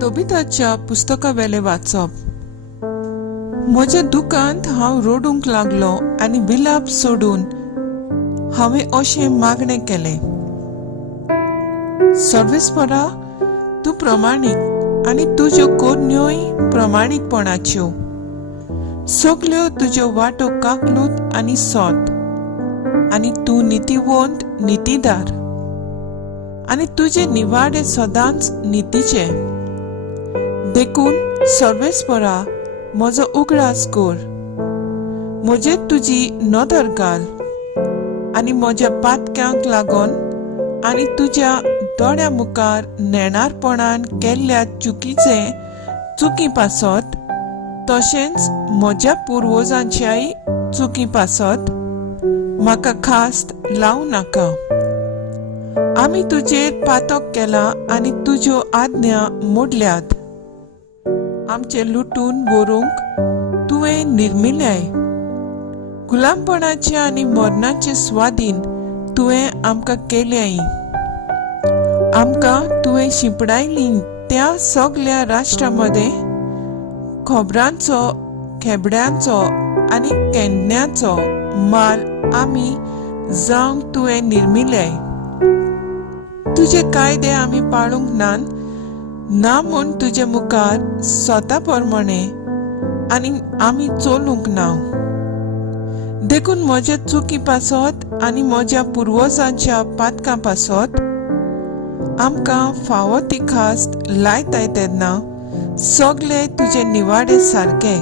तोबिताच्या पुस्तका वेले वाचप। म्हज्या दुकांत हांव रोडूंक लागलो आनी विलाप सोडून हांवें अशें मागणें केलें, सर्वेस्परा, तूं प्रमाणीक आनी तुज्यो कोरण्योय प्रमाणीकपणाच्यो, सगल्यो तुज्यो वाटो काकलूत आनी सोत, आनी तूं नितीवंत नितीदार, आनी तुजे निवाडे सदांच नितीचे। देखून सर्वेस्परा, म्हजो उगडास कर, म्हजेर तुजी नदर घाल आनी म्हज्या पातक्यांक लागून आनी तुज्या दोळ्या मुखार नेणारपणान केल्ल्या चुकी पासत, तशेंच म्हज्या पुर्वजांच्याय चुकी पासत म्हाका खास्त लावू नाका। आमी तुजेर पातक केला आनी तुज्यो आज्ञा मोडल्यात। आमचे लुटून व्हरूंक तुवें निर्मिल्याय, गुलामपणाचे आनी मरणाचे स्वाधीन तुवें आमकां केल्याय। आमकां तुवें शिंपडायली त्या सगळ्या राष्ट्रांमध्ये खोबरांचो, खेबड्यांचो आनी केन्न्याचो माल आमी जावंक तुवें निर्मिल्याय। तुजे कायदे आमी पाळूंक ना म्हूण तुजे मुखार स्वता प्रमाणे आनी आमी चलूंक ना। देखून म्हज्या चुकी पासत आनी म्हज्या पुर्वजांच्या पातकां पासत आमकां फावो ती खास्त लायताय तेन्ना सगळे तुजे निवाडे सारके।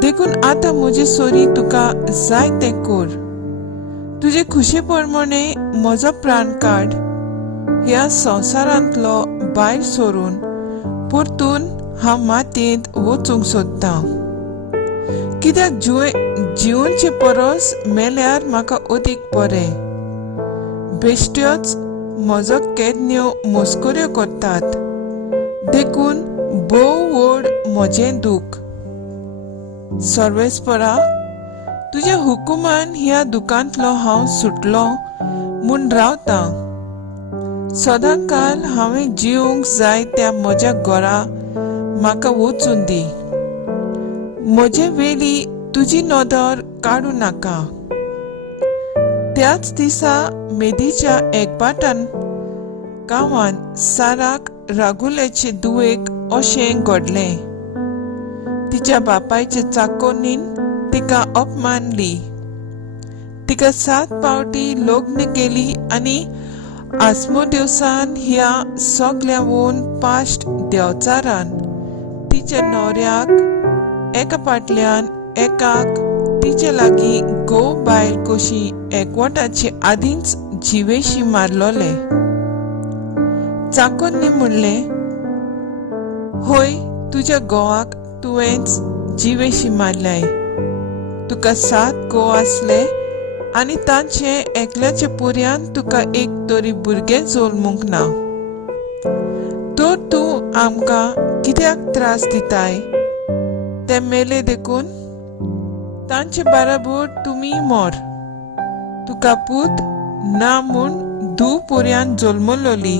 देखून आतां म्हजी सोरी तुका जाय तें कर, तुजे खुशे प्रमाणे म्हजो प्राण काड, ह्या संवसारांतलो भायर सोरून परतून हांव मातयेंत वचूंक सोदतां। कित्याक जिवनचे परस मेल्यार म्हाका अदीक बरें। बेश्ट्योच म्हजो केदन्यो मस्कऱ्यो करतात, देखून भोव व्हड म्हजें दूख। सर्वेस्परा, तुज्या हुकुमान ह्या दुकांतलो हांव सुटलो म्हूण रावतां। सदांकाल हांवें जिवंक जाय त्या म्हज्या घरा म्हाका वचून दी। म्हजे वेली तुजी नदर काडूं नाका। त्याच दिसा मेदीच्या एकपाटान गांवांत साराक रागुलेचे दुयेक अशें घडलें। तिच्या बापायचे चाकोनीन तिका अपमानली, तिका 7 पावटी लग्न केली आनी आस्मोदेवसान ह्या सगळ्यावून पाश्ट देवचारान तिच्या न्हवऱ्याक एका फाटल्यान एकाक तिचे लागीं घोव बायल कशी एकवटाचे आदींच जिवेशी मारलोले। चाकोन्नी म्हणलें, होय, तुज्या घोवाक तुवेंच जिवेशी मारल्याय। तुका 7 घोव आसले आनी तांचे एकल्याचे पुर्यान तुका एक तरी भुरगें जल्मूंक ना। तर तूं आमकां कित्याक त्रास दिताय? ते मेले देखून तांचे बाराबर तुमी मर। तुका पूत ना म्हूण धूव पुर्यान जल्मलोली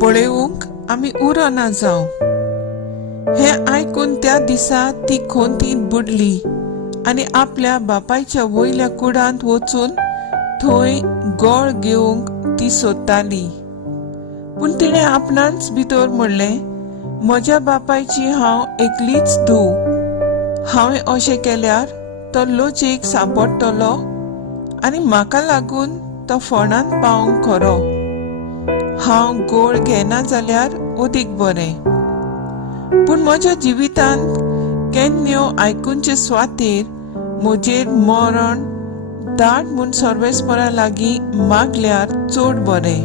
पळेवूंक आमी उरोना जावं। हें आयकून त्या दिसा ती खोंतीन बुडली आनी आपल्या बापायच्या वयल्या कुडांत वचून थंय गळ घेवंक ती सोदताली। पूण तिणें आपणांच भितर म्हणलें, म्हज्या बापायची हांव एकलीच धूव। हांवें अशें केल्यार तो लजेक सांपडटलो आनी म्हाका लागून तो फोंडांत पावंक खरो। हांव गळ घेना जाल्यार अदीक बरें। पूण म्हज्या जिवितांत केन्न्यो आयकूनचे स्वातेर म्हजेर मरण धाड म्हूण सर्वेस्परा लागीं मागल्यार चड बरें।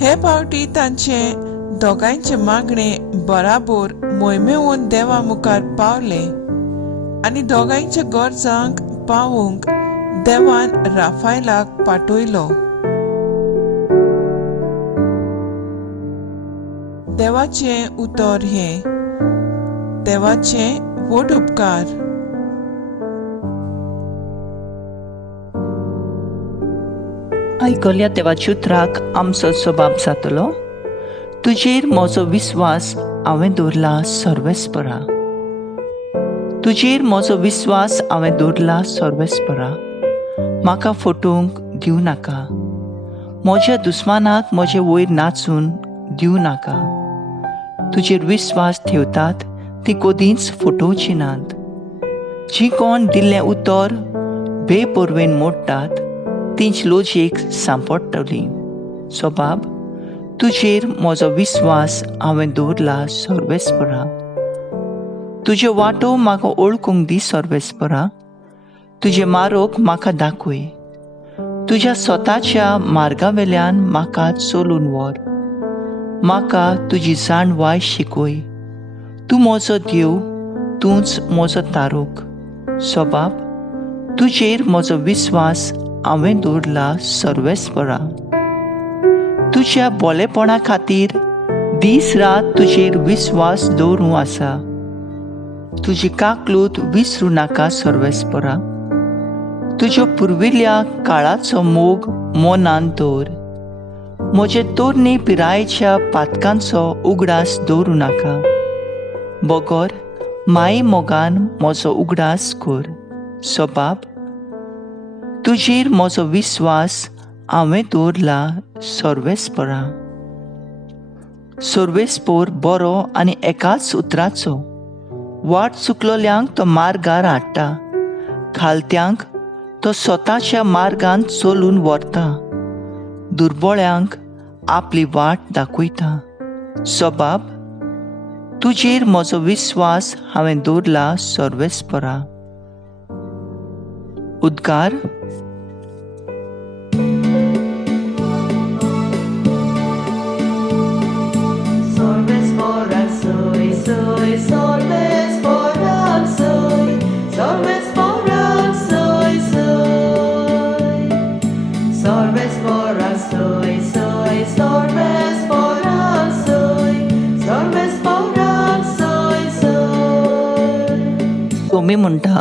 हे फावटी तांचे दोगांयचे मागणे बराबर मोहिमेवून देवा मुखार पावले आनी दोगांयच्या गरजांक पावूंक देवान राफायलाक पाठयलो। देवाचें उतर हें, देवाचें व्हड उपकार। आयकल्या देवाच्या उतराक आमचो जबाब जातलो, तुजेर म्हजो विस्वास हांवें दवरला सर्वेस्परा. तुजेर म्हजो विस्वास हांवें दवरला सर्वेस्परा. म्हाका फटोवंक दिवं नाका. म्हज्या दुस्मानाक म्हजे वयर नाचून दिवं नाका. तुजेर विस्वास ठेवतात ती कदींच फटोवची नात. जी कोण दिल्लें उतर बेपरवेन मोडटात तींच लोजयेक सांपडटली. सोबाब, तुजेर म्हजो विस्वास हांवें दवरला सर्वेस्परा. तुज्यो वाटो म्हाका ओळखूंक दी सर्वेस्परा. तुजे मार्ग म्हाका दाखय. तुज्या स्वताच्या मार्गावेल्यान म्हाका चलून व्हर. म्हाका तुजी जाणवाय शिकय. तूं म्हजो देव, तूंच म्हजो तारूक. सोबाब, तुजेर म्हजो विस्वास हांवें दवरला सर्वेस्परा. तुज्या बोलेपणा खातीर दीस रात तुजेर विस्वास दवरूं आसा. तुजी काकलूत विसरूं नाका सर्वेस्परा. तुज्यो पुर्विल्ल्या काळाचो मोग मनांत दवर. म्हजे तोरणे पिरायेच्या पातकांचो उगडास दवरूं नाका. बोगोर माये मोगान म्हजो उगडास कर. सोबाब, तुजेर म्हजो विस्वास हांवें दवरला सर्वेस्परा. सर्वेस्पोर बरो आनी एकाच उतराचो. वाट चुकलोल्यांक तो मार्गार हाडटा. खालत्यांक तो स्वताच्या मार्गान चलून व्हरता. दुर्बळ्यांक आपली वाट दाखयता. सोबाब, तुजेर म्हजो विस्वास हांवें दवरला सर्वेस्परा. उद्गार. तोमी म्हणटा,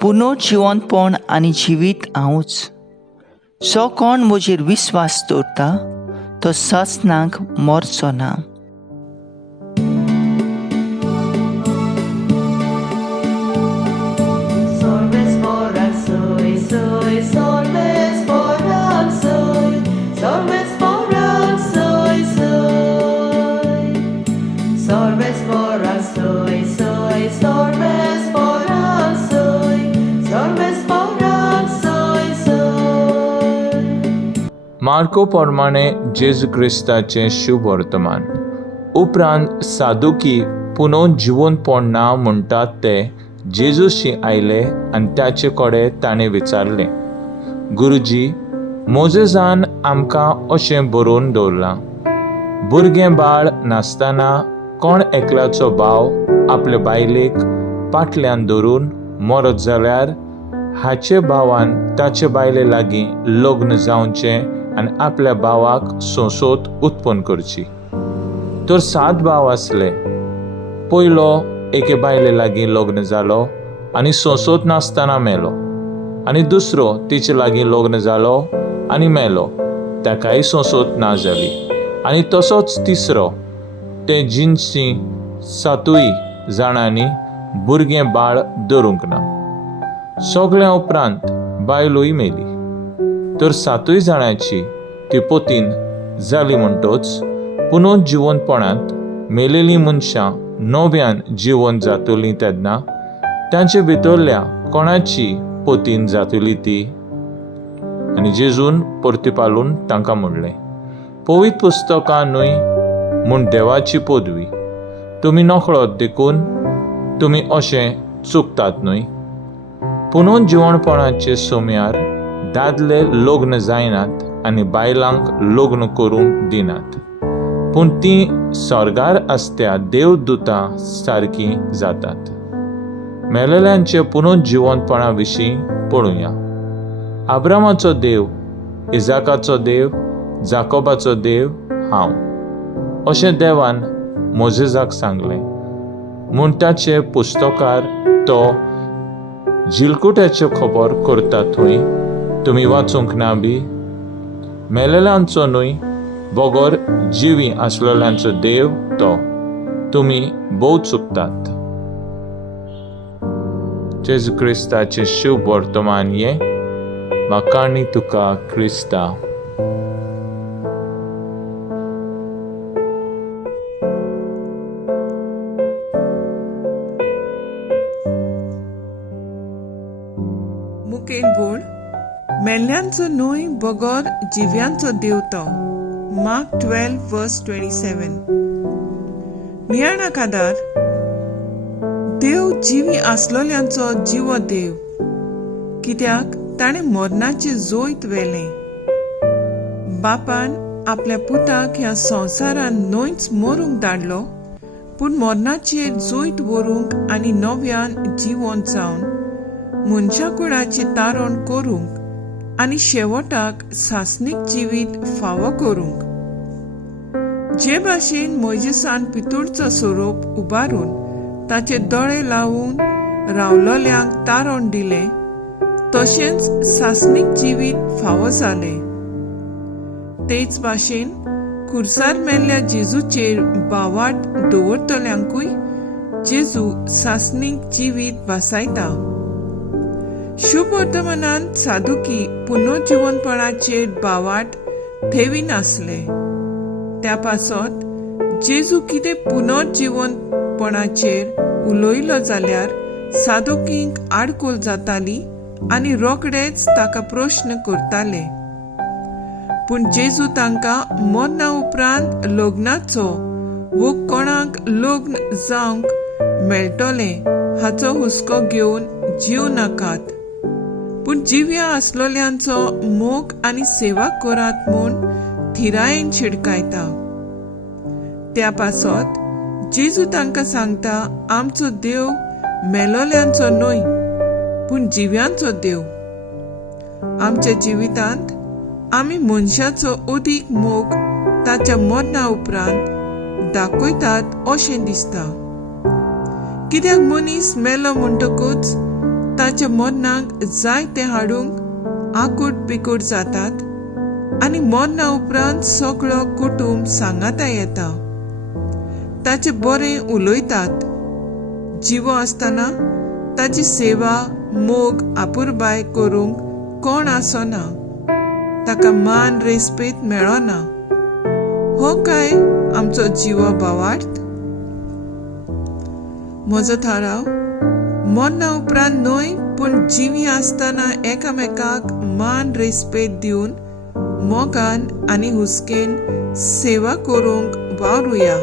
पुनर्जिवनपण आनी जिवीत हांवूच. जो कोण म्हजेर विस्वास दवरता तो सासणांक मरचो ना. मार्को प्रमाणे जेजू क्रिस्ताचें शुभ वर्तमान. उपरांत सादुकी पुनर्जिवनपण ना म्हणटात ते जेजूशी आयले आनी ताचे कडेन ताणें विचारलें, गुरुजी, मोजेजान आमकां अशें बरोवन दवरलां, भुरगें बाळ नासतना कोण एकल्याचो भाव आपले बायलेक पाटल्यान धरून मरत जाल्यार हाचे भावान ताचे बायले लागीं लग्न जावचें आनी आपल्या भावाक सोंसोत उत्पन्न करची. तर 7 भाव आसले. पयलो एके बायले लागीं लग्न जालो आनी सोंसोत नासतना मेलो. आनी दुसरो तिचे लागीं लग्न जालो आनी मेलो, ताकाय सोंसोत ना जाली. आनी तसोच तिसरो, ते जिनसी 7 जाणांनी भुरगें बाळ धरूंक ना. सगळ्या उपरांत बायलोय मेली. तर 7 जाणांची ती पोतीन जाली म्हणटोच पुनर्जिवनपणांत मेलेलीं मनशां नव्यान जिवन जातलीं तेन्ना तांचे भितरल्या कोणाची पोतीन जातली ती. आनी जेजून परतिपालून तांकां म्हणलें, पवित्र पुस्तकां न्हय म्हूण देवाची पदवी तुमी नकळत देखून तुमी अशें चुकतात न्हय. पुनर्जिवनपणाचे सोम्यार दादले लग्न जायनात आनी बायलांक लग्न करूंक दिनात, पूण तीं स्वर्गार आसत्या देवदूतां सारकीं जातात. मेलेल्यांचे पुनर्जिवनपणा विशीं पळोवया. आब्रामाचो देव, इजाकाचो देव, जाकोबाचो देव हांव, अशें देवान मोजेजाक सांगलें म्हूण ताचे पुस्तकार तो झिलकुट्याच्यो खबर करता थंय तुमी वाचूंक ना बी. मेलेल्यांचो न्हय बोगोर जिवी आसलेल्यांचो देव तो. तुमी भोव चुकतात. जेजू क्रिस्ताचें शुभ वर्तमान ये म्हाका आनी तुका क्रिस्ता. मुखेल बोड मेल्ल्यांचो न्हय बोगोर जिव्यांचो देव तो. मार्क 12:27. नियाणा कादार देव जिवी आसलोल्यांचो जिवो देव, कित्याक ताणें मरणाचें जोयत वेलें. बापान आपल्या पुताक ह्या संवसारान न्हयच मरूंक धाडलो, पूण मरणाचेर जोयत व्हरूंक आनी नव्यान जिवंत जावन मनशा कुळाचें तारण करूंक आनी शेवटाक सासणीक जिवीत फावो करूंक. जे भाशेन मोइजेसान पितूळचो सोरोप उबारून ताचे दोळे लावून रावलोल्यांक तारण दिलें, तशेंच सासणीक जिवीत फावो जालें. तेच भाशेन खुर्सार मेल्ल्या जेजूचेर बावाट दवरतल्यांकूय जेजू सासणीक जिवीत वासायता. शुभ वर्तमानांत सादुकी पुनर्जीवनपणाचेर बावाट ठेवी नासले. त्या पासत जेजू कितें पुनर्जीवनपणाचेर उलयलो जाल्यार सादुकींक आडकोल जाताली आनी रोखडेच ताका प्रश्न करताले. पूण जेजू तांकां मरणा उपरांत लग्नाचो वो कोणाक लग्न जावंक मेळटलें हाचो हुस्को घेवन जीव नाकात, पूण जिव्या आसलोल्यांचो मोग आनी सेवा करात म्हूण थिरायेन शिडकायता. त्या पासत जेजू तांकां सांगता, आमचो देव मेलोल्यांचो न्हय पूण जिव्यांचो देव. आमच्या जिवितांत आमी मनशाचो अदीक मोग ताच्या मरणा उपरांत दाखयतात अशें दिसता. कित्याक मनीस मेलो म्हणटकूच ताच्या मरणाक जाय तें हाडूंक आकूट बिकूट जातात आनी मरणा उपरांत सगळो कुटुंब सांगाता येता. ताचे बरें उलयतात. जिवो आसतना ताची सेवा मोग आपुरबाय करूंक कोण आसना. ताका मान रेस्पेत मेळना. हो काय आमचो जिवो बावार्थ? म्हजो थाराव मरणा उपरांत न्हय पूण जिवी आसतना एकामेकाक मान रेस्पेत दिवन मोगान आनी हुस्केन सेवा करूंक वावरुया.